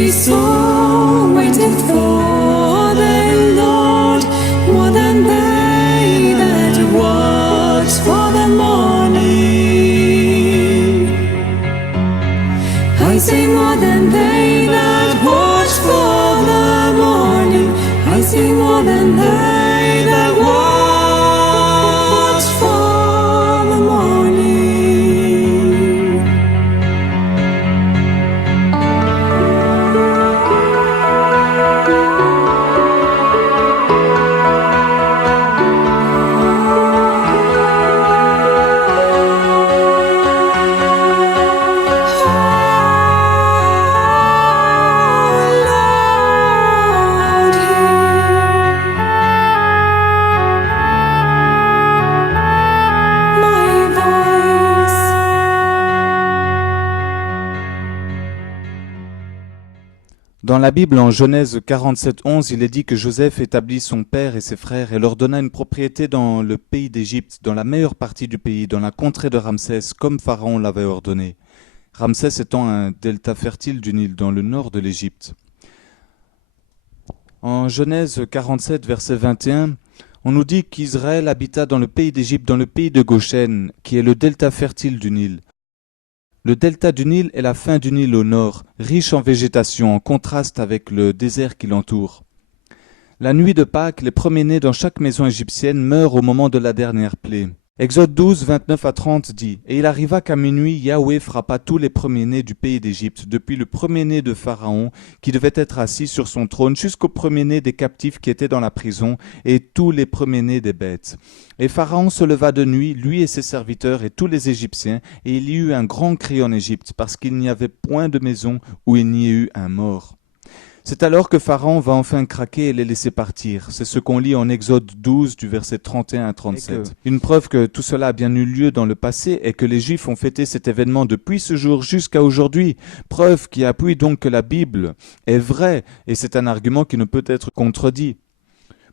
My soul waiteth for the Lord, more than they that watch for the morning. I say more than they that watch for the morning. I say more than they that watch for the morning. Dans la Bible, en Genèse 47:11, il est dit que Joseph établit son père et ses frères et leur donna une propriété dans le pays d'Égypte, dans la meilleure partie du pays, dans la contrée de Ramsès, comme Pharaon l'avait ordonné. Ramsès étant un delta fertile du Nil dans le nord de l'Égypte. En Genèse 47, verset 21, on nous dit qu'Israël habita dans le pays d'Égypte, dans le pays de Goshen, qui est le delta fertile du Nil. Le delta du Nil est la fin du Nil au nord, riche en végétation, en contraste avec le désert qui l'entoure. La nuit de Pâques, les premiers-nés dans chaque maison égyptienne meurent au moment de la dernière plaie. Exode 12, 29 à 30 dit « Et il arriva qu'à minuit, Yahweh frappa tous les premiers-nés du pays d'Égypte, depuis le premier-né de Pharaon, qui devait être assis sur son trône, jusqu'au premier-né des captifs qui étaient dans la prison, et tous les premiers-nés des bêtes. Et Pharaon se leva de nuit, lui et ses serviteurs et tous les Égyptiens, et il y eut un grand cri en Égypte, parce qu'il n'y avait point de maison où il n'y ait eu un mort. » C'est alors que Pharaon va enfin craquer et les laisser partir. C'est ce qu'on lit en Exode 12 du verset 31 à 37. Une preuve que tout cela a bien eu lieu dans le passé est que les Juifs ont fêté cet événement depuis ce jour jusqu'à aujourd'hui. Preuve qui appuie donc que la Bible est vraie et c'est un argument qui ne peut être contredit.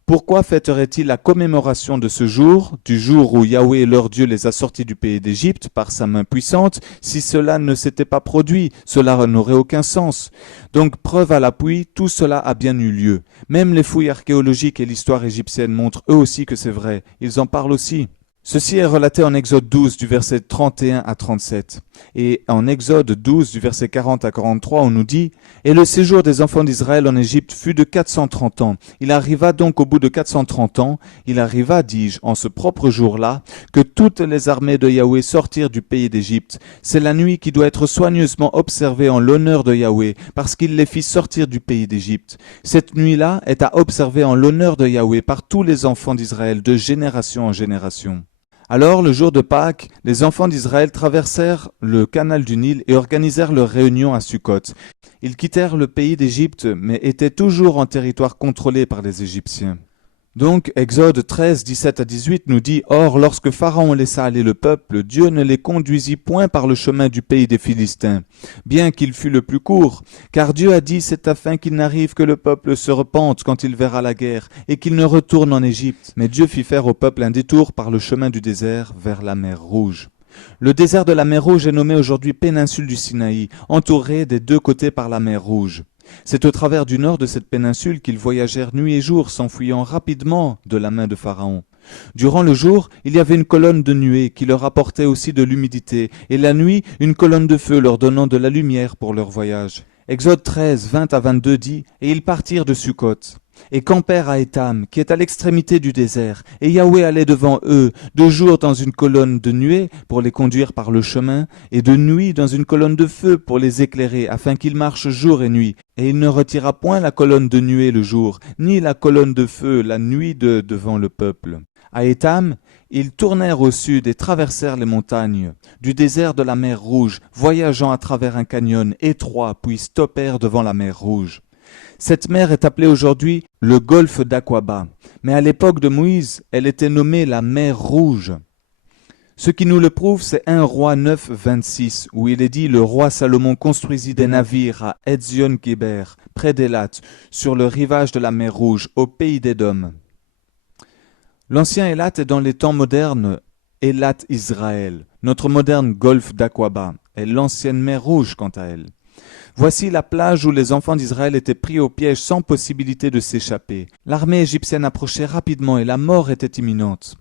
Pourquoi fêterait-il la commémoration de ce jour, du jour où Yahweh leur Dieu les a sortis du pays d'Égypte par sa main puissante, si cela ne s'était pas produit? Cela n'aurait aucun sens. Donc, preuve à l'appui, tout cela a bien eu lieu. Même les fouilles archéologiques et l'histoire égyptienne montrent eux aussi que c'est vrai. Ils en parlent aussi. Ceci est relaté en Exode 12 du verset 31 à 37. Et en Exode 12 du verset 40 à 43, on nous dit « Et le séjour des enfants d'Israël en Égypte fut de 430 ans. Il arriva donc au bout de 430 ans, il arriva, dis-je, en ce propre jour-là, que toutes les armées de Yahweh sortirent du pays d'Égypte. C'est la nuit qui doit être soigneusement observée en l'honneur de Yahweh, parce qu'il les fit sortir du pays d'Égypte. Cette nuit-là est à observer en l'honneur de Yahweh par tous les enfants d'Israël, de génération en génération. » Alors, le jour de Pâques, les enfants d'Israël traversèrent le canal du Nil et organisèrent leur réunion à Sukkot. Ils quittèrent le pays d'Égypte, mais étaient toujours en territoire contrôlé par les Égyptiens. Donc, Exode 13, 17 à 18 nous dit « Or, lorsque Pharaon laissa aller le peuple, Dieu ne les conduisit point par le chemin du pays des Philistins, bien qu'il fût le plus court, car Dieu a dit « C'est afin qu'il n'arrive que le peuple se repente quand il verra la guerre, et qu'il ne retourne en Égypte. » Mais Dieu fit faire au peuple un détour par le chemin du désert vers la mer Rouge. Le désert de la mer Rouge est nommé aujourd'hui péninsule du Sinaï, entouré des deux côtés par la mer Rouge. C'est au travers du nord de cette péninsule qu'ils voyagèrent nuit et jour, s'enfuyant rapidement de la main de Pharaon. Durant le jour, il y avait une colonne de nuée qui leur apportait aussi de l'humidité, et la nuit, une colonne de feu leur donnant de la lumière pour leur voyage. Exode 13, 20 à 22 dit « Et ils partirent de Sukkot, et campèrent à Étam, qui est à l'extrémité du désert. Et Yahweh allait devant eux, de jour dans une colonne de nuée pour les conduire par le chemin, et de nuit dans une colonne de feu pour les éclairer, afin qu'ils marchent jour et nuit. Et il ne retira point la colonne de nuée le jour, ni la colonne de feu la nuit devant le peuple. À Étam, ils tournèrent au sud et traversèrent les montagnes du désert de la mer Rouge, voyageant à travers un canyon étroit, puis stoppèrent devant la mer Rouge. Cette mer est appelée aujourd'hui le golfe d'Aqaba, mais à l'époque de Moïse, elle était nommée la mer Rouge. Ce qui nous le prouve, c'est 1 Roi 9, 26, où il est dit « Le roi Salomon construisit des navires à Etzion-Géber, près d'Élat, sur le rivage de la mer Rouge, au pays d'Édom. » L'ancien Élat est dans les temps modernes Élat Israël. Notre moderne golfe d'Aqaba est l'ancienne mer Rouge quant à elle. Voici la plage où les enfants d'Israël étaient pris au piège sans possibilité de s'échapper. L'armée égyptienne approchait rapidement et la mort était imminente.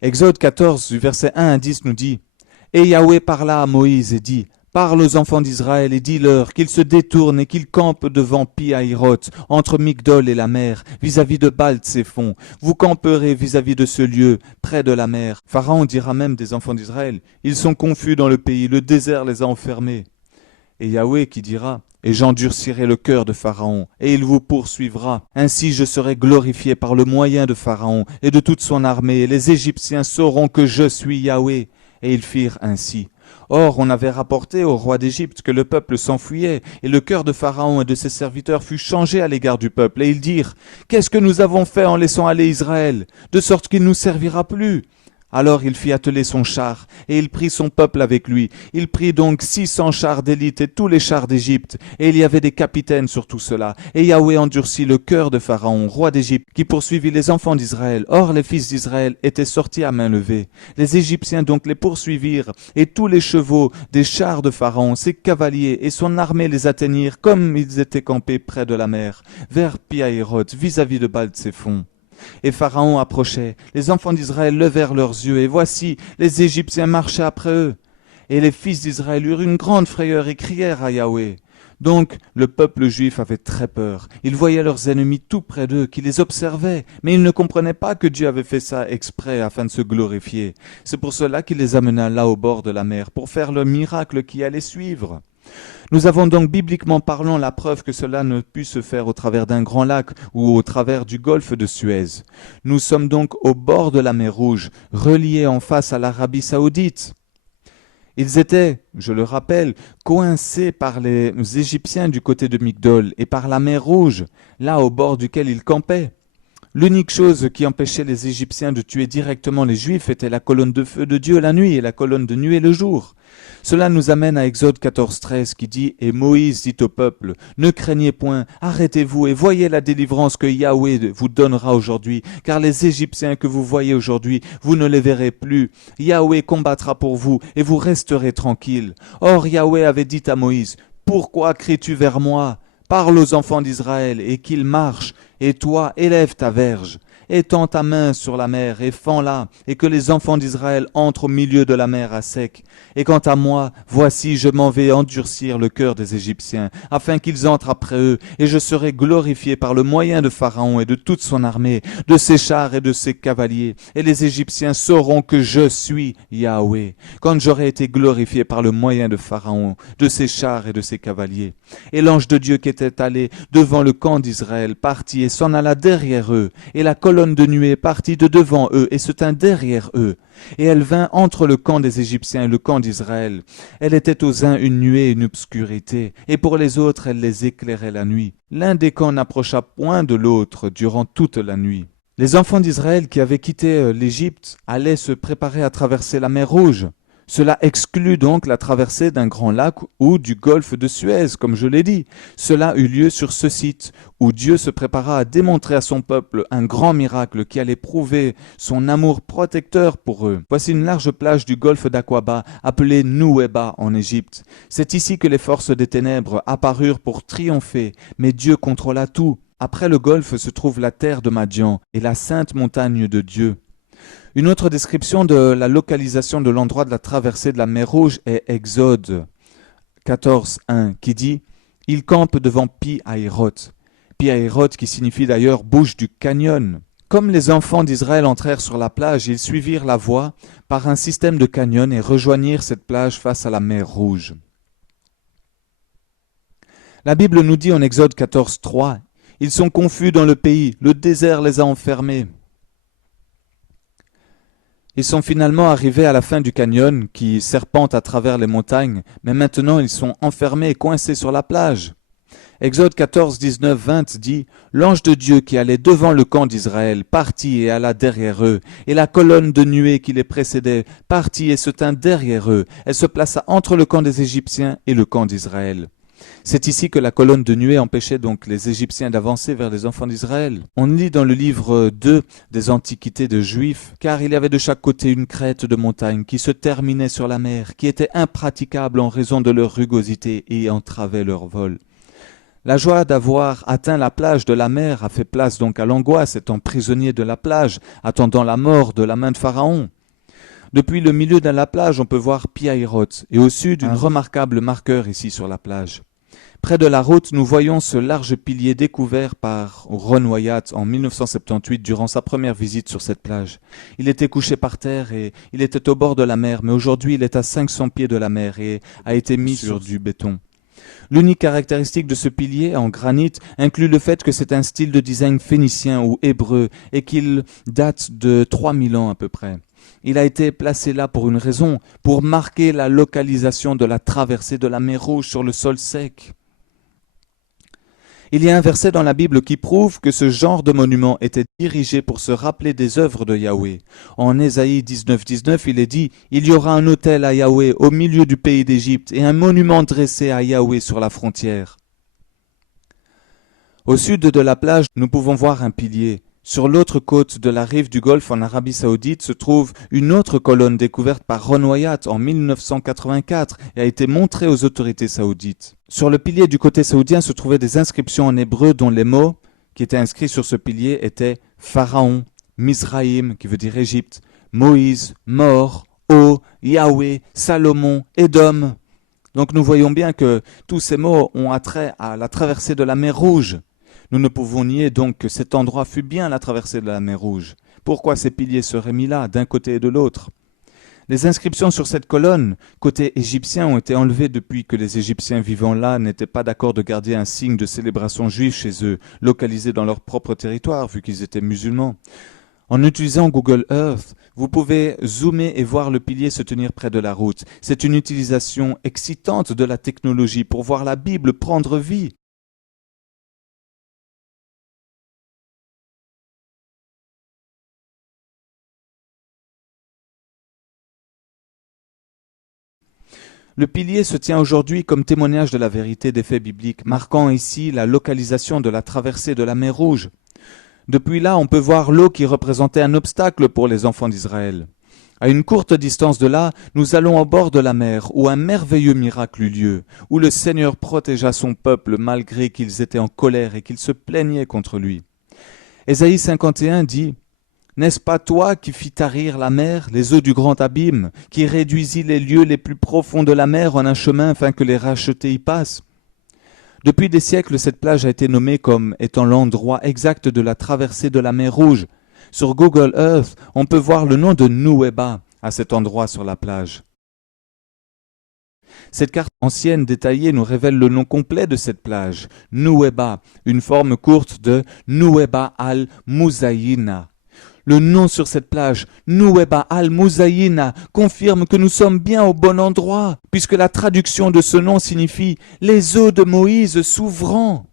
Exode 14, du verset 1 à 10 nous dit « Et Yahweh parla à Moïse et dit « Parle aux enfants d'Israël et dis-leur qu'ils se détournent et qu'ils campent devant Pi-Hahiroth, entre Migdol et la mer, vis-à-vis de Baal-Tséphon. Vous camperez vis-à-vis de ce lieu, près de la mer. » Pharaon dira même des enfants d'Israël « Ils sont confus dans le pays, le désert les a enfermés. » Et Yahweh qui dira « Et j'endurcirai le cœur de Pharaon, et il vous poursuivra. Ainsi je serai glorifié par le moyen de Pharaon et de toute son armée, et les Égyptiens sauront que je suis Yahweh. » Et ils firent ainsi. Or, on avait rapporté au roi d'Égypte que le peuple s'enfuyait, et le cœur de Pharaon et de ses serviteurs fut changé à l'égard du peuple. Et ils dirent « Qu'est-ce que nous avons fait en laissant aller Israël, de sorte qu'il ne nous servira plus ?» Alors il fit atteler son char, et il prit son peuple avec lui. Il prit donc 600 chars d'élite et tous les chars d'Égypte, et il y avait des capitaines sur tout cela. Et Yahweh endurcit le cœur de Pharaon, roi d'Égypte, qui poursuivit les enfants d'Israël. Or les fils d'Israël étaient sortis à main levée. Les Égyptiens donc les poursuivirent, et tous les chevaux des chars de Pharaon, ses cavaliers et son armée les atteignirent, comme ils étaient campés près de la mer, vers Pi-Hahiroth, vis-à-vis de Baal-Tséphon. Et Pharaon approchait, les enfants d'Israël levèrent leurs yeux, et voici, les Égyptiens marchaient après eux. Et les fils d'Israël eurent une grande frayeur et crièrent à Yahweh. Donc le peuple juif avait très peur. Ils voyaient leurs ennemis tout près d'eux, qui les observaient, mais ils ne comprenaient pas que Dieu avait fait ça exprès afin de se glorifier. C'est pour cela qu'il les amena là au bord de la mer, pour faire le miracle qui allait suivre. Nous avons donc bibliquement parlant la preuve que cela ne put se faire au travers d'un grand lac ou au travers du golfe de Suez. Nous sommes donc au bord de la mer Rouge, reliés en face à l'Arabie Saoudite. Ils étaient, je le rappelle, coincés par les Égyptiens du côté de Migdol et par la mer Rouge, là au bord duquel ils campaient. L'unique chose qui empêchait les Égyptiens de tuer directement les Juifs était la colonne de feu de Dieu la nuit et la colonne de nuée le jour. Cela nous amène à Exode 14:13 qui dit « Et Moïse dit au peuple, ne craignez point, arrêtez-vous et voyez la délivrance que Yahweh vous donnera aujourd'hui, car les Égyptiens que vous voyez aujourd'hui, vous ne les verrez plus. Yahweh combattra pour vous et vous resterez tranquilles. » Or Yahweh avait dit à Moïse « Pourquoi cries-tu vers moi ? Parle aux enfants d'Israël et qu'ils marchent, et toi élève ta verge. Étends ta main sur la mer et fends-la, et que les enfants d'Israël entrent au milieu de la mer à sec. Et quant à moi, voici, je m'en vais endurcir le cœur des Égyptiens, afin qu'ils entrent après eux, et je serai glorifié par le moyen de Pharaon et de toute son armée, de ses chars et de ses cavaliers. Et les Égyptiens sauront que je suis Yahweh, quand j'aurai été glorifié par le moyen de Pharaon, de ses chars et de ses cavaliers. Et l'ange de Dieu qui était allé devant le camp d'Israël partit et s'en alla derrière eux, et la colonne de nuée partit de devant eux et se tint derrière eux. Et elle vint entre le camp des Égyptiens et le camp d'Israël. Elle était aux uns une nuée et une obscurité, et pour les autres elle les éclairait la nuit. L'un des camps n'approcha point de l'autre durant toute la nuit. Les enfants d'Israël qui avaient quitté l'Égypte allaient se préparer à traverser la mer Rouge. Cela exclut donc la traversée d'un grand lac ou du golfe de Suez, comme je l'ai dit. Cela eut lieu sur ce site, où Dieu se prépara à démontrer à son peuple un grand miracle qui allait prouver son amour protecteur pour eux. Voici une large plage du golfe d'Aqaba, appelée Nouéba en Égypte. C'est ici que les forces des ténèbres apparurent pour triompher, mais Dieu contrôla tout. Après le golfe se trouve la terre de Madian et la sainte montagne de Dieu. Une autre description de la localisation de l'endroit de la traversée de la mer Rouge est Exode 14:1 qui dit « Il campe devant Pi-Hahiroth ». Pi-Hahiroth qui signifie d'ailleurs « bouche du canyon ». Comme les enfants d'Israël entrèrent sur la plage, ils suivirent la voie par un système de canyon et rejoignirent cette plage face à la mer Rouge. La Bible nous dit en Exode 14:3 « Ils sont confus dans le pays, le désert les a enfermés ». Ils sont finalement arrivés à la fin du canyon qui serpente à travers les montagnes, mais maintenant ils sont enfermés et coincés sur la plage. Exode 14, 19, 20 dit « L'ange de Dieu qui allait devant le camp d'Israël partit et alla derrière eux, et la colonne de nuée qui les précédait partit et se tint derrière eux. Elle se plaça entre le camp des Égyptiens et le camp d'Israël. » C'est ici que la colonne de nuée empêchait donc les Égyptiens d'avancer vers les enfants d'Israël. On lit dans le livre 2 des Antiquités de Juifs, car il y avait de chaque côté une crête de montagne qui se terminait sur la mer, qui était impraticable en raison de leur rugosité et entravait leur vol. La joie d'avoir atteint la plage de la mer a fait place donc à l'angoisse, étant prisonnier de la plage, attendant la mort de la main de Pharaon. Depuis le milieu de la plage, on peut voir Pi-Hahiroth, et au sud, un remarquable marqueur ici sur la plage. Près de la route, nous voyons ce large pilier découvert par Ron Wyatt en 1978 durant sa première visite sur cette plage. Il était couché par terre et il était au bord de la mer, mais aujourd'hui il est à 500 pieds de la mer et a été mis sur du béton. L'unique caractéristique de ce pilier en granit inclut le fait que c'est un style de design phénicien ou hébreu et qu'il date de 3000 ans à peu près. Il a été placé là pour une raison, pour marquer la localisation de la traversée de la mer Rouge sur le sol sec. Il y a un verset dans la Bible qui prouve que ce genre de monument était dirigé pour se rappeler des œuvres de Yahweh. En Ésaïe 19:19, il est dit « Il y aura un autel à Yahweh au milieu du pays d'Égypte et un monument dressé à Yahweh sur la frontière. » Au sud de la plage, nous pouvons voir un pilier. Sur l'autre côte de la rive du Golfe en Arabie Saoudite se trouve une autre colonne découverte par Ron Wyatt en 1984 et a été montrée aux autorités saoudites. Sur le pilier du côté saoudien se trouvaient des inscriptions en hébreu dont les mots qui étaient inscrits sur ce pilier étaient Pharaon, Mizraïm qui veut dire Égypte, Moïse, Mor, O, Yahweh, Salomon, Édom. Donc nous voyons bien que tous ces mots ont attrait à la traversée de la mer Rouge. Nous ne pouvons nier donc que cet endroit fut bien la traversée de la mer Rouge. Pourquoi ces piliers seraient mis là, d'un côté et de l'autre? Les inscriptions sur cette colonne, côté égyptien, ont été enlevées depuis que les Égyptiens vivant là n'étaient pas d'accord de garder un signe de célébration juive chez eux, localisé dans leur propre territoire, vu qu'ils étaient musulmans. En utilisant Google Earth, vous pouvez zoomer et voir le pilier se tenir près de la route. C'est une utilisation excitante de la technologie pour voir la Bible prendre vie. Le pilier se tient aujourd'hui comme témoignage de la vérité des faits bibliques, marquant ici la localisation de la traversée de la mer Rouge. Depuis là, on peut voir l'eau qui représentait un obstacle pour les enfants d'Israël. À une courte distance de là, nous allons au bord de la mer, où un merveilleux miracle eut lieu, où le Seigneur protégea son peuple malgré qu'ils étaient en colère et qu'ils se plaignaient contre lui. Ésaïe 51 dit « N'est-ce pas toi qui fis tarir la mer, les eaux du grand abîme, qui réduisit les lieux les plus profonds de la mer en un chemin afin que les rachetés y passent ?» Depuis des siècles, cette plage a été nommée comme étant l'endroit exact de la traversée de la mer Rouge. Sur Google Earth, on peut voir le nom de Nuweiba à cet endroit sur la plage. Cette carte ancienne détaillée nous révèle le nom complet de cette plage, Nuweiba, une forme courte de Nuweiba al-Muzayina. Le nom sur cette plage, Nuweiba al-Muzayina, confirme que nous sommes bien au bon endroit, puisque la traduction de ce nom signifie « les eaux de Moïse s'ouvrant ».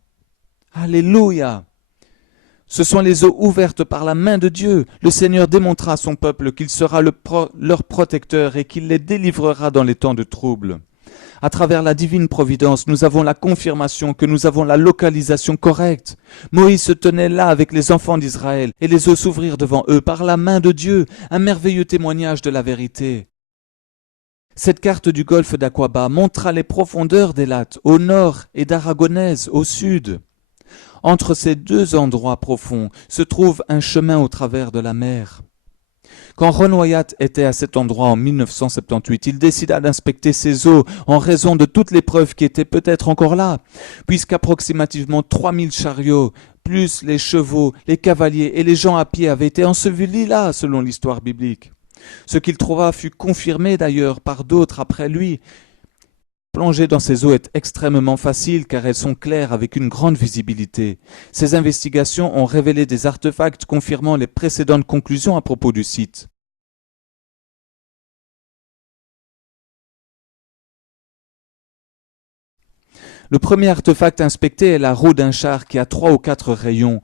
Alléluia! Ce sont les eaux ouvertes par la main de Dieu. Le Seigneur démontra à son peuple qu'il sera leur protecteur et qu'il les délivrera dans les temps de trouble. À travers la divine providence, nous avons la confirmation que nous avons la localisation correcte. Moïse se tenait là avec les enfants d'Israël et les eaux s'ouvrirent devant eux par la main de Dieu, un merveilleux témoignage de la vérité. Cette carte du golfe d'Aqaba montra les profondeurs d'Élat au nord et d'Aragonèse au sud. Entre ces deux endroits profonds se trouve un chemin au travers de la mer. Quand Ron Wyatt était à cet endroit en 1978, il décida d'inspecter ces eaux en raison de toutes les preuves qui étaient peut-être encore là, puisqu'approximativement 3000 chariots, plus les chevaux, les cavaliers et les gens à pied avaient été ensevelis là, selon l'histoire biblique. Ce qu'il trouva fut confirmé d'ailleurs par d'autres après lui. Plonger dans ces eaux est extrêmement facile car elles sont claires avec une grande visibilité. Ces investigations ont révélé des artefacts confirmant les précédentes conclusions à propos du site. Le premier artefact inspecté est la roue d'un char qui a 3 ou 4 rayons.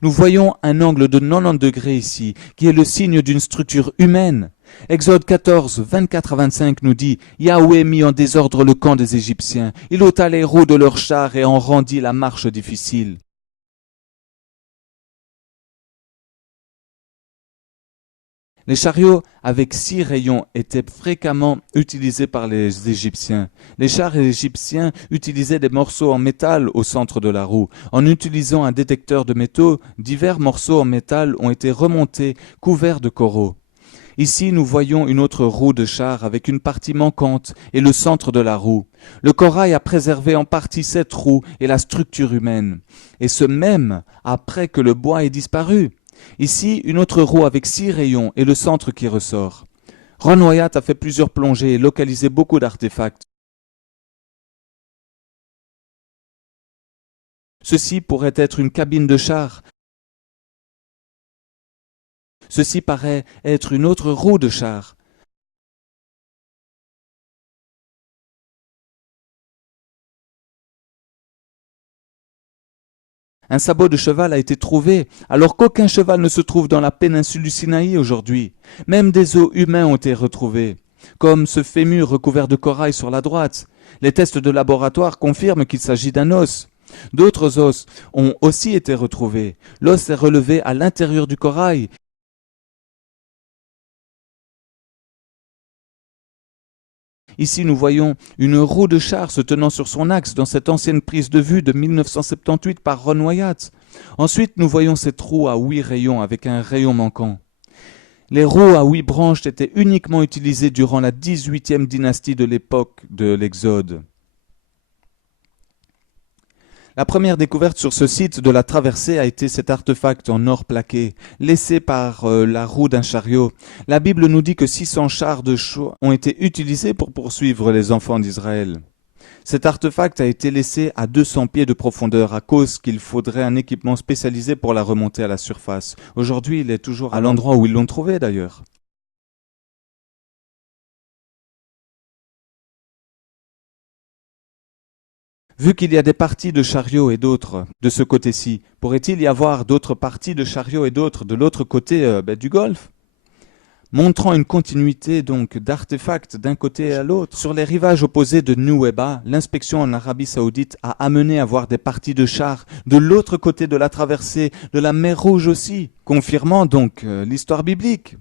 Nous voyons un angle de 90 degrés ici, qui est le signe d'une structure humaine. Exode 14, 24 à 25 nous dit « Yahweh mit en désordre le camp des Égyptiens. Il ôta les roues de leurs chars et en rendit la marche difficile. » Les chariots avec 6 rayons étaient fréquemment utilisés par les Égyptiens. Les chars égyptiens utilisaient des morceaux en métal au centre de la roue. En utilisant un détecteur de métaux, divers morceaux en métal ont été remontés, couverts de coraux. Ici, nous voyons une autre roue de char avec une partie manquante et le centre de la roue. Le corail a préservé en partie cette roue et la structure humaine. Et ce même après que le bois ait disparu. Ici, une autre roue avec 6 rayons et le centre qui ressort. Ron Wyatt a fait plusieurs plongées et localisé beaucoup d'artefacts. Ceci pourrait être une cabine de char. Ceci paraît être une autre roue de char. Un sabot de cheval a été trouvé, alors qu'aucun cheval ne se trouve dans la péninsule du Sinaï aujourd'hui. Même des os humains ont été retrouvés, comme ce fémur recouvert de corail sur la droite. Les tests de laboratoire confirment qu'il s'agit d'un os. D'autres os ont aussi été retrouvés. L'os est relevé à l'intérieur du corail. Ici, nous voyons une roue de char se tenant sur son axe dans cette ancienne prise de vue de 1978 par Ron Wyatt. Ensuite, nous voyons cette roue à 8 rayons avec un rayon manquant. Les roues à 8 branches étaient uniquement utilisées durant la 18e dynastie de l'époque de l'Exode. La première découverte sur ce site de la traversée a été cet artefact en or plaqué, laissé par la roue d'un chariot. La Bible nous dit que 600 chars de chaux ont été utilisés pour poursuivre les enfants d'Israël. Cet artefact a été laissé à 200 pieds de profondeur à cause qu'il faudrait un équipement spécialisé pour la remonter à la surface. Aujourd'hui, il est toujours à l'endroit où ils l'ont trouvé d'ailleurs. Vu qu'il y a des parties de chariots et d'autres de ce côté-ci, pourrait-il y avoir d'autres parties de chariots et d'autres de l'autre côté du golfe? Montrant une continuité donc d'artefacts d'un côté à l'autre. Sur les rivages opposés de Nuweiba, l'inspection en Arabie Saoudite a amené à voir des parties de chars de l'autre côté de la traversée de la mer Rouge aussi, confirmant donc l'histoire biblique.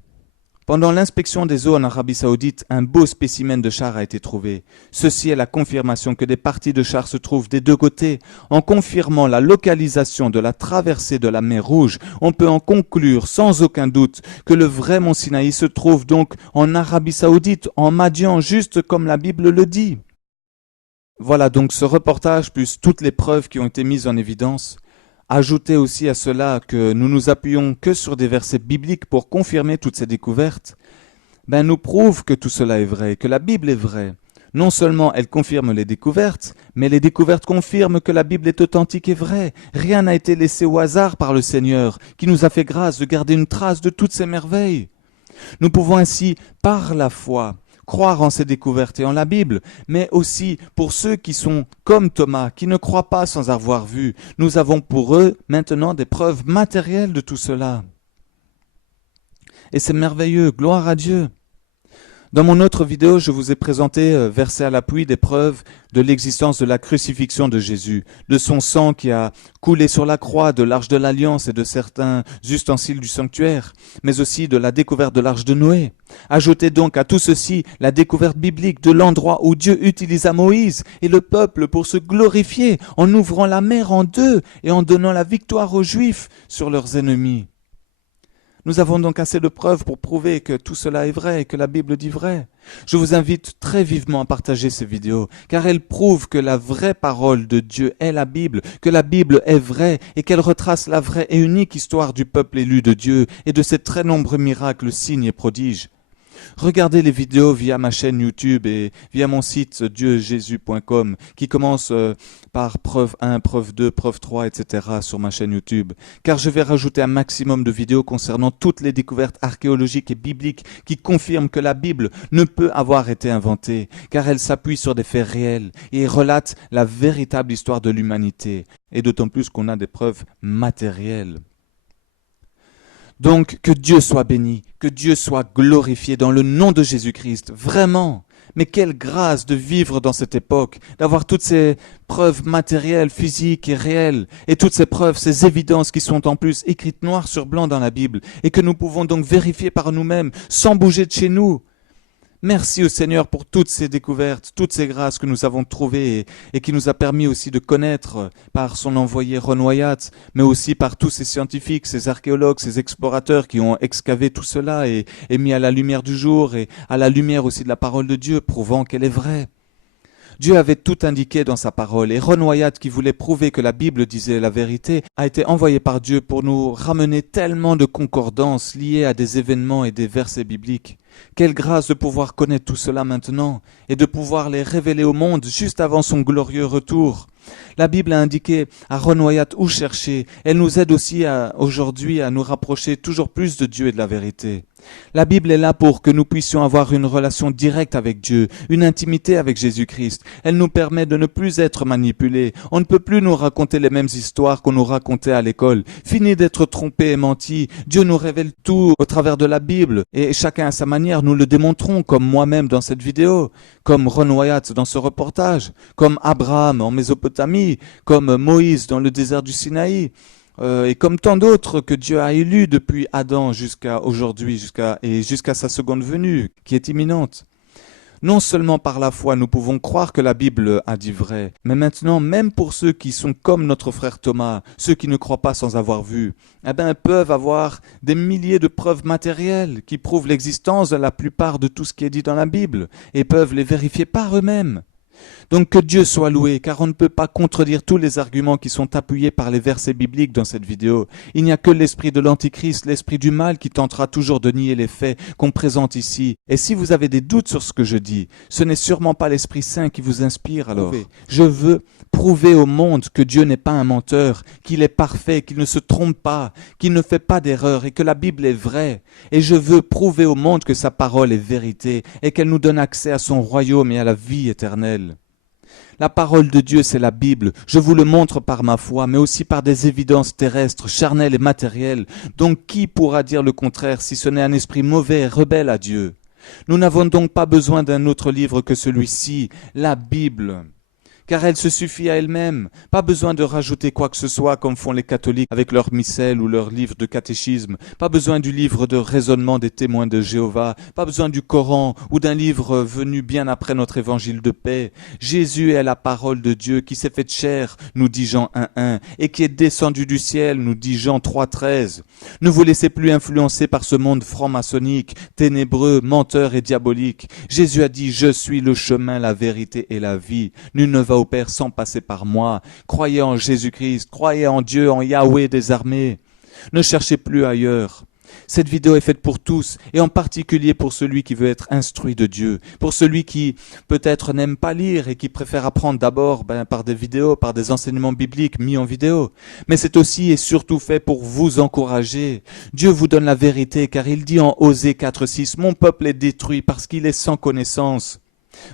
Pendant l'inspection des eaux en Arabie Saoudite, un beau spécimen de char a été trouvé. Ceci est la confirmation que des parties de chars se trouvent des deux côtés. En confirmant la localisation de la traversée de la mer Rouge, on peut en conclure sans aucun doute que le vrai mont Sinaï se trouve donc en Arabie Saoudite, en Madian, juste comme la Bible le dit. Voilà donc ce reportage plus toutes les preuves qui ont été mises en évidence. Ajoutez aussi à cela que nous nous appuyons que sur des versets bibliques pour confirmer toutes ces découvertes, nous prouve que tout cela est vrai, que la Bible est vraie. Non seulement elle confirme les découvertes, mais les découvertes confirment que la Bible est authentique et vraie. Rien n'a été laissé au hasard par le Seigneur, qui nous a fait grâce de garder une trace de toutes ces merveilles. Nous pouvons ainsi, par la foi, croire en ces découvertes et en la Bible, mais aussi pour ceux qui sont comme Thomas, qui ne croient pas sans avoir vu. Nous avons pour eux maintenant des preuves matérielles de tout cela. Et c'est merveilleux, gloire à Dieu. Dans mon autre vidéo, je vous ai présenté, versé à l'appui, des preuves de l'existence de la crucifixion de Jésus, de son sang qui a coulé sur la croix, de l'arche de l'Alliance et de certains ustensiles du sanctuaire, mais aussi de la découverte de l'arche de Noé. Ajoutez donc à tout ceci la découverte biblique de l'endroit où Dieu utilisa Moïse et le peuple pour se glorifier en ouvrant la mer en deux et en donnant la victoire aux Juifs sur leurs ennemis. Nous avons donc assez de preuves pour prouver que tout cela est vrai et que la Bible dit vrai. Je vous invite très vivement à partager ces vidéos, car elles prouvent que la vraie parole de Dieu est la Bible, que la Bible est vraie et qu'elle retrace la vraie et unique histoire du peuple élu de Dieu et de ses très nombreux miracles, signes et prodiges. Regardez les vidéos via ma chaîne YouTube et via mon site dieujesus.com qui commence par preuve 1, preuve 2, preuve 3, etc. sur ma chaîne YouTube. Car je vais rajouter un maximum de vidéos concernant toutes les découvertes archéologiques et bibliques qui confirment que la Bible ne peut avoir été inventée, car elle s'appuie sur des faits réels et relate la véritable histoire de l'humanité. Et d'autant plus qu'on a des preuves matérielles. Donc que Dieu soit béni, que Dieu soit glorifié dans le nom de Jésus-Christ, vraiment. Mais quelle grâce de vivre dans cette époque, d'avoir toutes ces preuves matérielles, physiques et réelles, et toutes ces preuves, ces évidences qui sont en plus écrites noir sur blanc dans la Bible, et que nous pouvons donc vérifier par nous-mêmes, sans bouger de chez nous. Merci au Seigneur pour toutes ces découvertes, toutes ces grâces que nous avons trouvées et qui nous a permis aussi de connaître par son envoyé Ron Wyatt, mais aussi par tous ces scientifiques, ces archéologues, ces explorateurs qui ont excavé tout cela et mis à la lumière du jour et à la lumière aussi de la parole de Dieu, prouvant qu'elle est vraie. Dieu avait tout indiqué dans sa parole et Ron Wyatt, qui voulait prouver que la Bible disait la vérité, a été envoyé par Dieu pour nous ramener tellement de concordances liées à des événements et des versets bibliques. Quelle grâce de pouvoir connaître tout cela maintenant et de pouvoir les révéler au monde juste avant son glorieux retour. La Bible a indiqué à Ron Wyatt où chercher. Elle nous aide aussi aujourd'hui à nous rapprocher toujours plus de Dieu et de la vérité. La Bible est là pour que nous puissions avoir une relation directe avec Dieu, une intimité avec Jésus-Christ. Elle nous permet de ne plus être manipulés. On ne peut plus nous raconter les mêmes histoires qu'on nous racontait à l'école. Fini d'être trompés et mentis. Dieu nous révèle tout au travers de la Bible. Et chacun à sa manière, nous le démontrons, comme moi-même dans cette vidéo, comme Ron Wyatt dans ce reportage, comme Abraham en Mésopotamie, comme Moïse dans le désert du Sinaï. Et comme tant d'autres que Dieu a élus depuis Adam jusqu'à aujourd'hui, jusqu'à sa seconde venue, qui est imminente. Non seulement par la foi, nous pouvons croire que la Bible a dit vrai, mais maintenant, même pour ceux qui sont comme notre frère Thomas, ceux qui ne croient pas sans avoir vu, peuvent avoir des milliers de preuves matérielles qui prouvent l'existence de la plupart de tout ce qui est dit dans la Bible, et peuvent les vérifier par eux-mêmes. Donc que Dieu soit loué, car on ne peut pas contredire tous les arguments qui sont appuyés par les versets bibliques dans cette vidéo. Il n'y a que l'esprit de l'Antichrist, l'esprit du mal qui tentera toujours de nier les faits qu'on présente ici. Et si vous avez des doutes sur ce que je dis, ce n'est sûrement pas l'Esprit Saint qui vous inspire alors. Je veux prouver au monde que Dieu n'est pas un menteur, qu'il est parfait, qu'il ne se trompe pas, qu'il ne fait pas d'erreur et que la Bible est vraie. Et je veux prouver au monde que sa parole est vérité et qu'elle nous donne accès à son royaume et à la vie éternelle. La parole de Dieu, c'est la Bible. Je vous le montre par ma foi, mais aussi par des évidences terrestres, charnelles et matérielles. Donc qui pourra dire le contraire si ce n'est un esprit mauvais et rebelle à Dieu? Nous n'avons donc pas besoin d'un autre livre que celui-ci, la Bible. Car elle se suffit à elle-même. Pas besoin de rajouter quoi que ce soit comme font les catholiques avec leur missel ou leur livre de catéchisme. Pas besoin du livre de raisonnement des témoins de Jéhovah. Pas besoin du Coran ou d'un livre venu bien après notre évangile de paix. Jésus est la parole de Dieu qui s'est faite chair, nous dit Jean 1.1, et qui est descendu du ciel, nous dit Jean 3.13. Ne vous laissez plus influencer par ce monde franc-maçonnique, ténébreux, menteur et diabolique. Jésus a dit « Je suis le chemin, la vérité et la vie. Nul ne va au Père sans passer par moi. Croyez en Jésus-Christ, croyez en Dieu, en Yahweh des armées. Ne cherchez plus ailleurs. » Cette vidéo est faite pour tous, et en particulier pour celui qui veut être instruit de Dieu, pour celui qui peut-être n'aime pas lire et qui préfère apprendre d'abord par des vidéos, par des enseignements bibliques mis en vidéo. Mais c'est aussi et surtout fait pour vous encourager. Dieu vous donne la vérité, car il dit en Osée 4.6 « Mon peuple est détruit parce qu'il est sans connaissance. »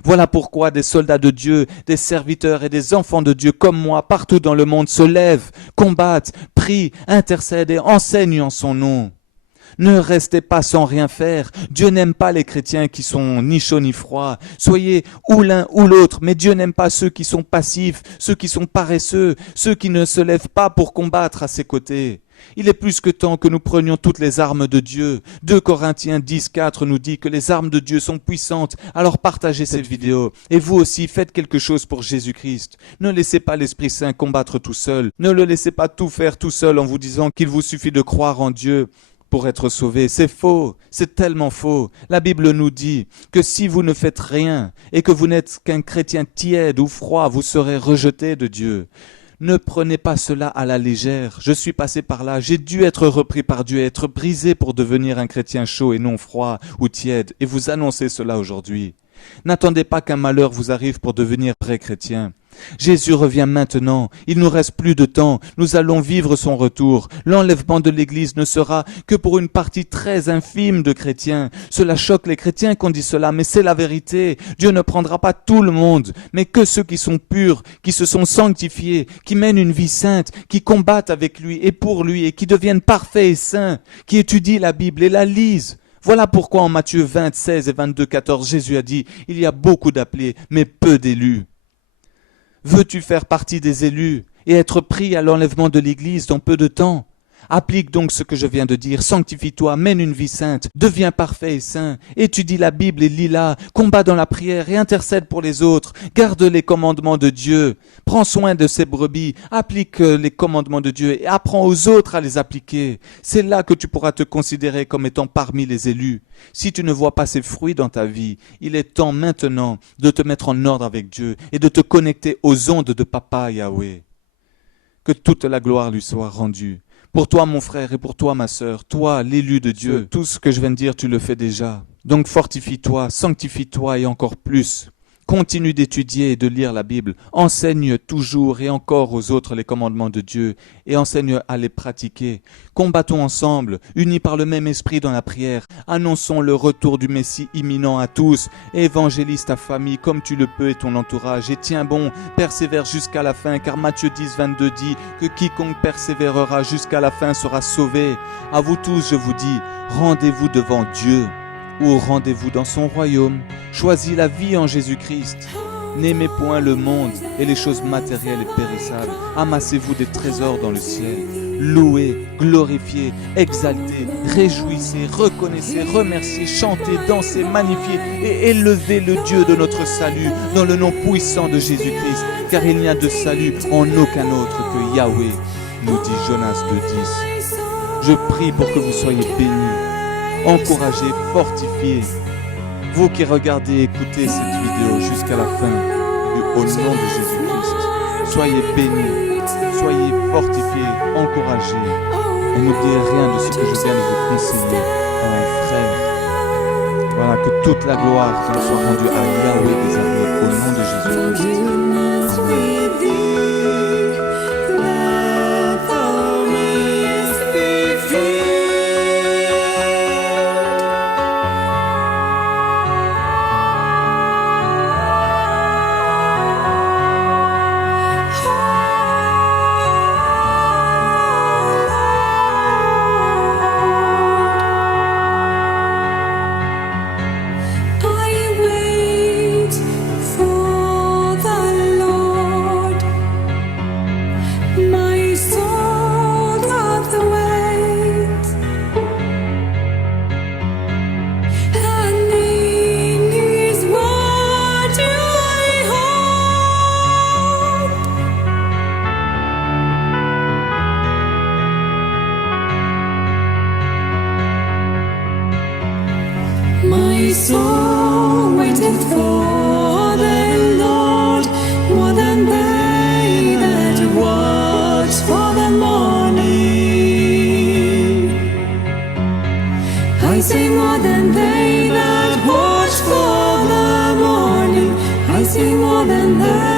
Voilà pourquoi des soldats de Dieu, des serviteurs et des enfants de Dieu comme moi, partout dans le monde, se lèvent, combattent, prient, intercèdent et enseignent en son nom. Ne restez pas sans rien faire. Dieu n'aime pas les chrétiens qui sont ni chauds ni froids. Soyez ou l'un ou l'autre, mais Dieu n'aime pas ceux qui sont passifs, ceux qui sont paresseux, ceux qui ne se lèvent pas pour combattre à ses côtés. Il est plus que temps que nous prenions toutes les armes de Dieu. 2 Corinthiens 10.4 nous dit que les armes de Dieu sont puissantes. Alors partagez cette vidéo. Et vous aussi, faites quelque chose pour Jésus-Christ. Ne laissez pas l'Esprit Saint combattre tout seul. Ne le laissez pas tout faire tout seul en vous disant qu'il vous suffit de croire en Dieu pour être sauvé. C'est faux, c'est tellement faux. La Bible nous dit que si vous ne faites rien et que vous n'êtes qu'un chrétien tiède ou froid, vous serez rejeté de Dieu. Ne prenez pas cela à la légère. Je suis passé par là, j'ai dû être repris par Dieu, être brisé pour devenir un chrétien chaud et non froid ou tiède, et vous annoncez cela aujourd'hui. N'attendez pas qu'un malheur vous arrive pour devenir vrai chrétien. Jésus revient maintenant, il nous reste plus de temps, nous allons vivre son retour. L'enlèvement de l'Église ne sera que pour une partie très infime de chrétiens. Cela choque les chrétiens qu'on dit cela, mais c'est la vérité. Dieu ne prendra pas tout le monde, mais que ceux qui sont purs, qui se sont sanctifiés, qui mènent une vie sainte, qui combattent avec lui et pour lui et qui deviennent parfaits et saints, qui étudient la Bible et la lisent. Voilà pourquoi en Matthieu 20, 16 et 22, 14, Jésus a dit « Il y a beaucoup d'appelés, mais peu d'élus ». Veux-tu faire partie des élus et être pris à l'enlèvement de l'Église dans peu de temps? Applique donc ce que je viens de dire, sanctifie-toi, mène une vie sainte, deviens parfait et saint, étudie la Bible et lis-la, combat dans la prière et intercède pour les autres, garde les commandements de Dieu, prends soin de ses brebis, applique les commandements de Dieu et apprends aux autres à les appliquer. C'est là que tu pourras te considérer comme étant parmi les élus. Si tu ne vois pas ces fruits dans ta vie, il est temps maintenant de te mettre en ordre avec Dieu et de te connecter aux ondes de Papa Yahweh. Que toute la gloire lui soit rendue. Pour toi, mon frère, et pour toi, ma sœur, toi, l'élu de Dieu, tout ce que je viens de dire, tu le fais déjà. Donc fortifie-toi, sanctifie-toi et encore plus. Continue d'étudier et de lire la Bible. Enseigne toujours et encore aux autres les commandements de Dieu et enseigne à les pratiquer. Combattons ensemble, unis par le même esprit dans la prière. Annonçons le retour du Messie imminent à tous. Évangélise ta famille comme tu le peux et ton entourage. Et tiens bon, persévère jusqu'à la fin, car Matthieu 10, 22 dit que quiconque persévérera jusqu'à la fin sera sauvé. À vous tous, je vous dis, rendez-vous devant Dieu. Ou rendez-vous dans son royaume. Choisis la vie en Jésus-Christ. N'aimez point le monde et les choses matérielles et périssables. Amassez-vous des trésors dans le ciel. Louez, glorifiez, exaltez, réjouissez, reconnaissez, remerciez, chantez, dansez, magnifiez et élevez le Dieu de notre salut dans le nom puissant de Jésus-Christ. Car il n'y a de salut en aucun autre que Yahweh, nous dit Jonas 2,10. Je prie pour que vous soyez bénis. Encouragez, fortifiez. Vous qui regardez et écoutez cette vidéo jusqu'à la fin, au nom de Jésus-Christ, soyez bénis, soyez fortifiés, encouragés. Et n'oubliez rien de ce que je viens de vous conseiller en frère. Voilà, que toute la gloire soit rendue à Yahweh des armées, au nom de Jésus-Christ. Amen. My soul waited for the Lord more than they that watch for the morning. I say more than they that watch for the morning. I say more than they